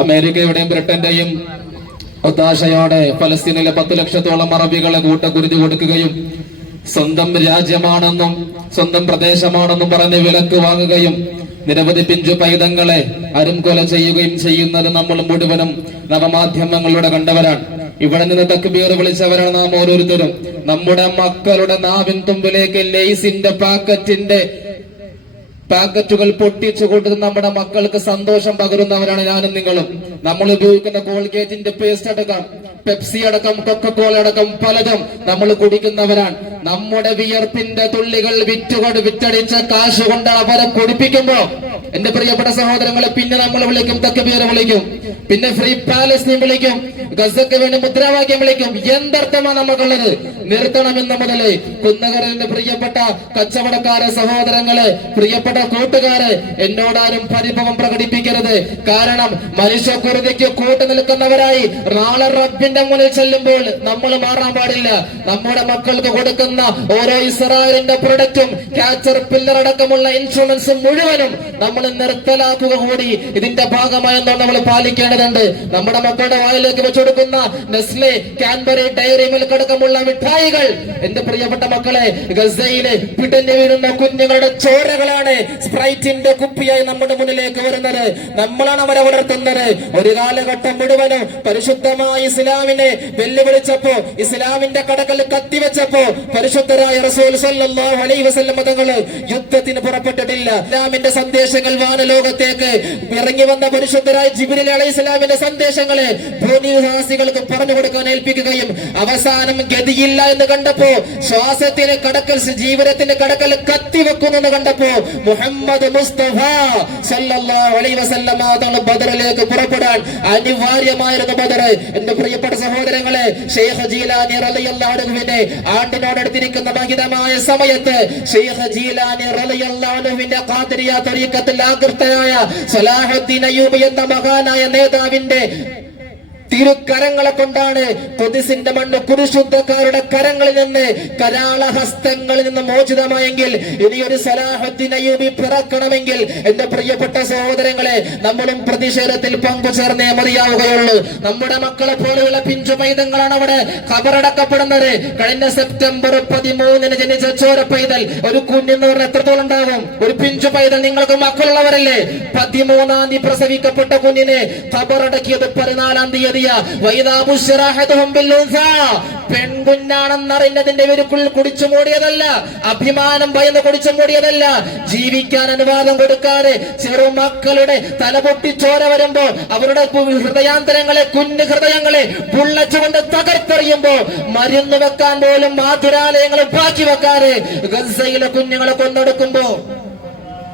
അമേരിക്കയുടെയും ബ്രിട്ടന്റെയും ഒത്താശയോടെ ഫലസ്തീനിലെ 10 ലക്ഷത്തോളം അറബികളെ കൂട്ടക്കുരുതി കൊടുക്കുകയും സ്വന്തം രാജ്യമാണെന്നും സ്വന്തം പ്രദേശമാണെന്നും പറഞ്ഞ് വിലക്ക് വാങ്ങുകയും നിരവധി പിഞ്ചു പൈതങ്ങളെ അരുംകൊല ചെയ്യുകയും ചെയ്യുന്നത് നമ്മൾ മുഴുവനും നവമാധ്യമങ്ങളിലൂടെ കണ്ടവരാണ്. ഇവിടെ നിന്ന് തക്ബീർ വിളിച്ചവരാണ് നാം ഓരോരുത്തരും. നമ്മുടെ മക്കളുടെ നാവിൻ തുമ്പിലേക്ക് ലേസിന്റെ പാക്കറ്റുകൾ പൊട്ടിച്ചു കൊടുത്ത് നമ്മുടെ മക്കൾക്ക് സന്തോഷം പകരുന്നവരാണ് ഞാനും നിങ്ങളും. നമ്മൾ ഉപയോഗിക്കുന്ന കോൾഗേറ്റിന്റെ പേസ്റ്റ് അടക്കം, പെപ്സി അടക്കം, കൊക്കക്കോള അടക്കം പലതും നമ്മൾ കുടിക്കുന്നവരാണ്. നമ്മുടെ വിയർപ്പിന്റെ തുള്ളികൾ വിറ്റടിച്ച കാശ് കൊണ്ട് അവരെ കുടിപ്പിക്കുമ്പോ എന്റെ പ്രിയപ്പെട്ട സഹോദരങ്ങളെ, പിന്നെ നമ്മൾ വിളിക്കും, തക്ബീർ വിളിക്കും, പിന്നെ ഫ്രീ പാലസ്തീൻ വിളിക്കും, ഗസക്ക് വേണ്ടി മുദ്രാവാക്യം വിളിക്കും. എന്തർത്ഥമാണ് നമുക്കുള്ളത്? നിർത്തണമെന്ന് മുതലേ കുന്നകരന്റെ പ്രിയപ്പെട്ട കച്ചവടക്കാരെ, സഹോദരങ്ങളെ, പ്രിയപ്പെട്ട കൂട്ടുകാരെ, എന്നോടാരും പരിഭവം പ്രകടിപ്പിക്കരുത്. കാരണം മനുഷ്യക്കുരുതിക്ക് കൂട്ടു നിൽക്കുന്നവരായി നാളെ റബ്ബിന്റെ മുന്നിൽ ചെല്ലുമ്പോൾ നമ്മൾ മാറാൻ പാടില്ല. നമ്മുടെ മക്കൾക്ക് കൊടുക്കുന്ന ഓരോ ഇസ്രായേലിന്റെ പ്രൊഡക്റ്റും ക്യാച്ചർ പില്ലർ അടക്കമുള്ള ഇൻസ്ട്രുമെന്റ്സും മുഴുവനും നമ്മൾ നിർത്തലാക്കുക കൂടി ഇതിന്റെ ഭാഗമായി നമ്മൾ പാലിക്കേണ്ടതുണ്ട്. നമ്മുടെ മക്കളുടെ വായിലേക്ക് വെച്ചുകൊടുക്കുന്ന നെസ്ലെ, കാൻബറി, ഡയറി മിൽക്ക് അടക്കമുള്ള മിഠായികൾ, എന്റെ പ്രിയപ്പെട്ട മക്കളെ, ഗസയിലെ പിടഞ്ഞു വീഴുന്ന കുഞ്ഞുങ്ങളുടെ ചോരകളാണ് സ്പ്രൈറ്റിന്റെ കുപ്പിയായി നമ്മുടെ മുന്നിലേക്ക് വരുന്നത്. നമ്മളാണ് അവരെ വളർത്തുന്നത്. ഒരു കാലഘട്ടം മുഴുവനും പരിശുദ്ധമായ ഇസ്ലാമിനെ വെല്ലുവിളിച്ചപ്പോ, ഇസ്ലാമിന്റെ കടകൾ കത്തിവെച്ചപ്പോ പരിശുദ്ധരായ റസൂൽ സല്ലല്ലാഹു അലൈഹി വസല്ലം തങ്ങൾ യുദ്ധത്തിന് പുറപ്പെട്ടിട്ടില്ല. ഇസ്ലാമിന്റെ സന്ദേശങ്ങൾ വാനലോകത്തേക്ക് ഇറങ്ങി വന്ന പരിശുദ്ധരായ ജിബ്രീൽ അലൈഹിസ്സലാമിന്റെ സന്ദേശങ്ങളെ ഭൂനിവാസികൾക്ക് പറഞ്ഞു കൊടുക്കാൻ ഏൽപ്പിക്കുകയും അവസാനം ഗതിയില്ല എന്ന് കണ്ടപ്പോ, ശ്വാസത്തിന് കടക്കൽ, ജീവിതത്തിന്റെ കടക്കൽ കത്തിവെക്കുന്നെന്ന് കണ്ടപ്പോ മുഹമ്മദ് മുസ്തഫ സല്ലല്ലാഹു അലൈഹി വസല്ലം തങ്ങൾ ബദറിലേക്ക് പുറപ്പെടാൻ അനിവാര്യമായിരുന്നു. ബദർ, എന്റെ പ്രിയപ്പെട്ട സഹോദരങ്ങളെ, ശൈഖ് ജീലാനി റളിയല്ലാഹു അൻഹുവിനെ ആണ്ടിനോടടുത്തിരിക്കുന്ന മഹിതമായ സമയത്ത് ശൈഖ് ജീലാനി റളിയല്ലാഹു അൻഹുവിന്റെ ഖാദിരിയ തരീഖത്തിൽ ആകൃഷ്ടനായ സലാഹുദ്ദീൻ അയ്യൂബി എന്ന മഹാനായ നേതാവിന്റെ തിരുക്കരങ്ങളെ കൊണ്ടാണ് ഖുദ്സിന്റെ മണ്ണ് കുരിശുദ്ധക്കാരുടെ കരങ്ങളിൽ നിന്ന്, കരാളഹസ്തങ്ങളിൽ നിന്ന് മോചിതമായെങ്കിൽ ഇനിയൊരു സലാഹുദ്ദീൻ അയ്യൂബി പിറക്കണമെങ്കിൽ എന്റെ പ്രിയപ്പെട്ട സഹോദരങ്ങളെ, നമ്മളും പ്രതിഷേധത്തിൽ പങ്കുചേർന്നേ മതിയാവുകയുള്ളൂ. നമ്മുടെ മക്കളെ പോലെയുള്ള പിഞ്ചു പൈതങ്ങളാണ് അവിടെ ഖബറടക്കപ്പെടുന്നത്. കഴിഞ്ഞ സെപ്റ്റംബർ 13 ജനിച്ച ചോര പൈതൽ, ഒരു കുഞ്ഞെന്ന് പറഞ്ഞാൽ എത്രത്തോളം ഉണ്ടാകും? ഒരു പിഞ്ചു പൈതൽ. നിങ്ങൾക്ക് മക്കളുള്ളവരല്ലേ? 13-ാം തീയതി പ്രസവിക്കപ്പെട്ട കുഞ്ഞിനെ ഖബറടക്കിയത് 14-ാം തീയതി. പെൺകുഞ്ഞാണെന്നറിഞ്ഞതിന്റെ പേരുക്കുള്ളിൽ കുടിച്ചു മൂടിയതല്ല, അഭിമാനം ഭയന്ന് കുടിച്ചു മൂടിയതല്ല. ജീവിക്കാൻ അനുവാദം കൊടുക്കാതെ ചെറുമക്കളുടെ തലപൊട്ടി ചോര വരുമ്പോ അവരുടെ ഹൃദയാന്തരങ്ങളെ, കുഞ്ഞു ഹൃദയങ്ങളെ പുള്ളച്ചുകൊണ്ട് തകർത്തെറിയുമ്പോ മരുന്ന് വെക്കാൻ പോലും മാതുരാലയങ്ങൾ ബാക്കി വെക്കാതെ ഗസയിലെ കുഞ്ഞുങ്ങളെ കൊന്നെടുക്കുമ്പോ